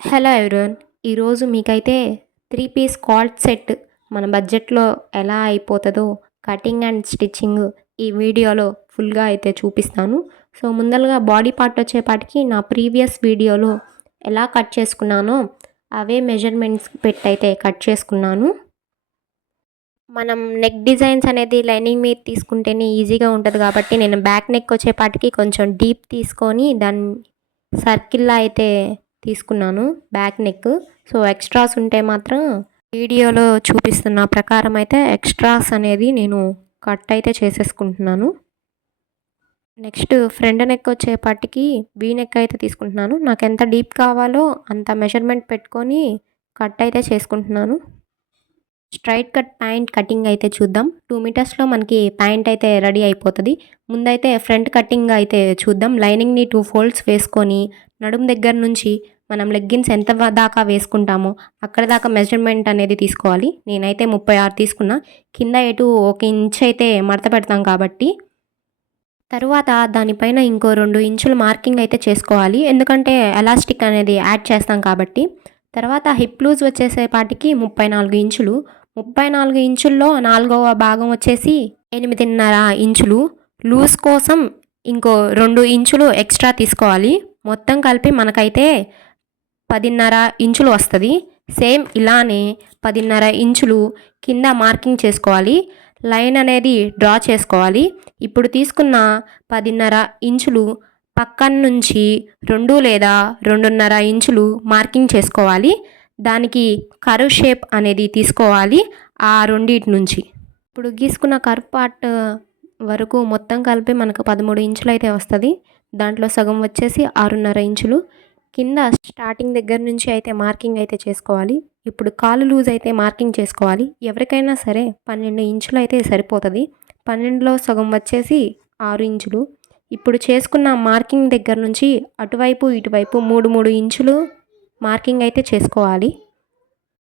Hello everyone. ఈరోజు మీకైతే 3 piece quad set మన బడ్జెట్‌లో ఎలా అయిపోతదో కటింగ్ అండ్ స్టిచ్చింగ్ ఈ వీడియోలో ఫుల్‌గా అయితే చూపిస్తాను. సో, ముందలగా బాడీ పార్ట్ వచ్చేపాటికి నా ప్రీవియస్ వీడియోలో ఎలా కట్ చేసుకున్నానో అవే మెజర్‌మెంట్స్ పెట్టయితే కట్ చేసుకున్నాను. మనం నెక్ డిజైన్స్ అనేది లైనింగ్ మీద తీసుకుంటేనే ఈజీగా ఉంటది కాబట్టి నేను బ్యాక్ నెక్ వచ్చేపాటికి కొంచెం డీప్ తీసుకొని దాన్ని సర్కిల్‌లా అయితే తీసుకున్నాను బ్యాక్ నెక్. సో, ఎక్స్ట్రాస్ ఉంటే మాత్రం వీడియోలో చూపిస్తున్న ప్రకారం అయితే ఎక్స్ట్రాస్ అనేది నేను కట్ అయితే చేసేసుకుంటున్నాను. నెక్స్ట్ ఫ్రంట్ నెక్ వచ్చేపాటికి వీ నెక్ అయితే తీసుకుంటున్నాను. నాకు ఎంత డీప్ కావాలో అంత మెజర్మెంట్ పెట్టుకొని కట్ అయితే చేసుకుంటున్నాను. స్ట్రైట్ కట్ ప్యాంట్ కటింగ్ అయితే చూద్దాం. 2 మీటర్స్లో మనకి ప్యాంట్ అయితే రెడీ అయిపోతుంది. ముందైతే ఫ్రంట్ కటింగ్ అయితే చూద్దాం. లైనింగ్ని 2 ఫోల్డ్స్ వేసుకొని నడుము దగ్గర నుంచి మనం లెగ్గిన్స్ ఎంత దాకా వేసుకుంటామో అక్కడ దాకా మెజర్మెంట్ అనేది తీసుకోవాలి. నేనైతే 36 తీసుకున్నా. కింద ఎటు 1 ఇంచ్ అయితే మడత పెడతాం కాబట్టి తరువాత దానిపైన ఇంకో 2 ఇంచులు మార్కింగ్ అయితే చేసుకోవాలి. ఎందుకంటే ఎలాస్టిక్ అనేది యాడ్ చేస్తాం కాబట్టి. తర్వాత హిప్ లూజ్ వచ్చేసేపాటికి 34 ఇంచులు. 34 ఇంచుల్లో 4వ భాగం వచ్చేసి 8.5 ఇంచులు. లూజ్ కోసం ఇంకో 2 ఇంచులు ఎక్స్ట్రా తీసుకోవాలి. మొత్తం కలిపి మనకైతే 10.5 ఇంచులు వస్తుంది. సేమ్ ఇలానే 10.5 ఇంచులు కింద మార్కింగ్ చేసుకోవాలి. లైన్ అనేది డ్రా చేసుకోవాలి. ఇప్పుడు తీసుకున్న 10.5 ఇంచులు పక్కన నుంచి 2 లేదా 2.5 ఇంచులు మార్కింగ్ చేసుకోవాలి. దానికి కర్వ్ షేప్ అనేది తీసుకోవాలి ఆ రెండిటి నుంచి. ఇప్పుడు గీసుకున్న కర్వ్ పార్ట్ వరకు మొత్తం కలిపి మనకు 13 ఇంచులు అయితే వస్తుంది. దాంట్లో సగం వచ్చేసి 6.5 ఇంచులు. కింద స్టార్టింగ్ దగ్గర నుంచి అయితే మార్కింగ్ అయితే చేసుకోవాలి. ఇప్పుడు కాలు లూజ్ అయితే మార్కింగ్ చేసుకోవాలి. ఎవరికైనా సరే 12 ఇంచులు అయితే సరిపోతుంది. 12లో సగం వచ్చేసి 6 ఇంచులు. ఇప్పుడు చేసుకున్న మార్కింగ్ దగ్గర నుంచి అటువైపు ఇటువైపు 3 ఇంచులు మార్కింగ్ అయితే చేసుకోవాలి.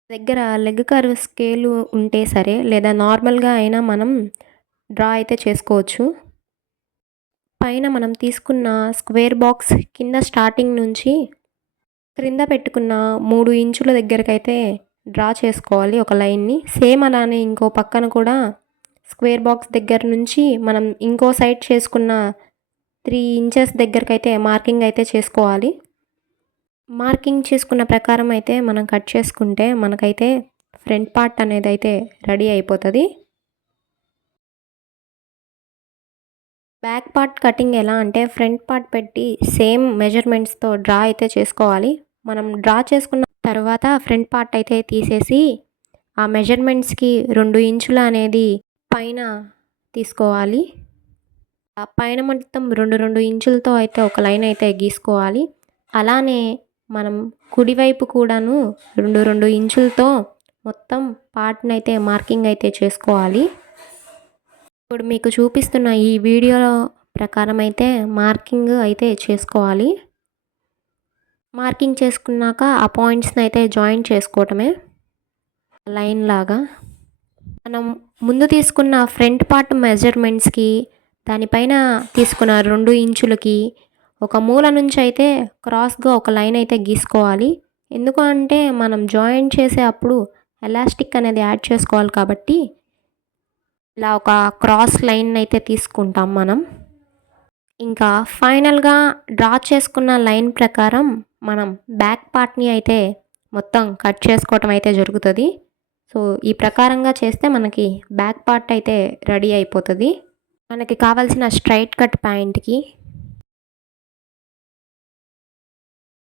దగ్గర లెగ్ కర్వ్ స్కేలు ఉంటే సరే లేదా నార్మల్గా అయినా మనం డ్రా అయితే చేసుకోవచ్చు. పైన మనం తీసుకున్న స్క్వేర్ బాక్స్ కింద స్టార్టింగ్ నుంచి క్రింద పెట్టుకున్న 3 ఇంచుల దగ్గరకైతే డ్రా చేసుకోవాలి ఒక లైన్ని. సేమ్ అలానే ఇంకో పక్కన కూడా స్క్వేర్ బాక్స్ దగ్గర నుంచి మనం ఇంకో సైడ్ చేసుకున్న 3 ఇంచెస్ దగ్గరకైతే మార్కింగ్ అయితే చేసుకోవాలి. మార్కింగ్ చేసుకున్న ప్రకారం అయితే మనం కట్ చేసుకుంటే మనకైతే ఫ్రంట్ పార్ట్ అనేది అయితే రెడీ అయిపోతుంది. బ్యాక్ పార్ట్ కటింగ్ ఎలా అంటే ఫ్రంట్ పార్ట్ పెట్టి సేమ్ మెజర్మెంట్స్తో డ్రా అయితే చేసుకోవాలి. మనం డ్రా చేసుకున్న తర్వాత ఫ్రంట్ పార్ట్ అయితే తీసేసి ఆ మెజర్మెంట్స్కి 2 ఇంచుల అనేది పైన తీసుకోవాలి. ఆ పైన మొత్తం 2 ఇంచులతో అయితే ఒక లైన్ అయితే గీసుకోవాలి. అలానే మనం కుడివైపు కూడాను 2 ఇంచులతో మొత్తం పార్ట్ని అయితే మార్కింగ్ అయితే చేసుకోవాలి. ఇప్పుడు మీకు చూపిస్తున్న ఈ వీడియో ప్రకారం అయితే మార్కింగ్ అయితే చేసుకోవాలి. మార్కింగ్ చేసుకున్నాక ఆ పాయింట్స్ని అయితే జాయిన్ చేసుకోవటమే లైన్ లాగా. మనం ముందు తీసుకున్న ఫ్రంట్ పార్ట్ మెజర్మెంట్స్కి దానిపైన తీసుకున్న 2 ఇంచులకి ఒక మూల నుంచి అయితే క్రాస్గా ఒక లైన్ అయితే గీసుకోవాలి. ఎందుకు అంటే మనం జాయిన్ చేసే అప్పుడు ఎలాస్టిక్ అనేది యాడ్ చేసుకోవాలి కాబట్టి ఇలా ఒక క్రాస్ లైన్ అయితే తీసుకుంటాం మనం. ఇంకా ఫైనల్గా డ్రా చేసుకున్న లైన్ ప్రకారం మనం బ్యాక్ పార్ట్ని అయితే మొత్తం కట్ చేసుకోవటం అయితే జరుగుతుంది. సో, ఈ ప్రకారంగా చేస్తే మనకి బ్యాక్ పార్ట్ అయితే రెడీ అయిపోతుంది. మనకి కావాల్సిన స్ట్రైట్ కట్ ప్యాంట్కి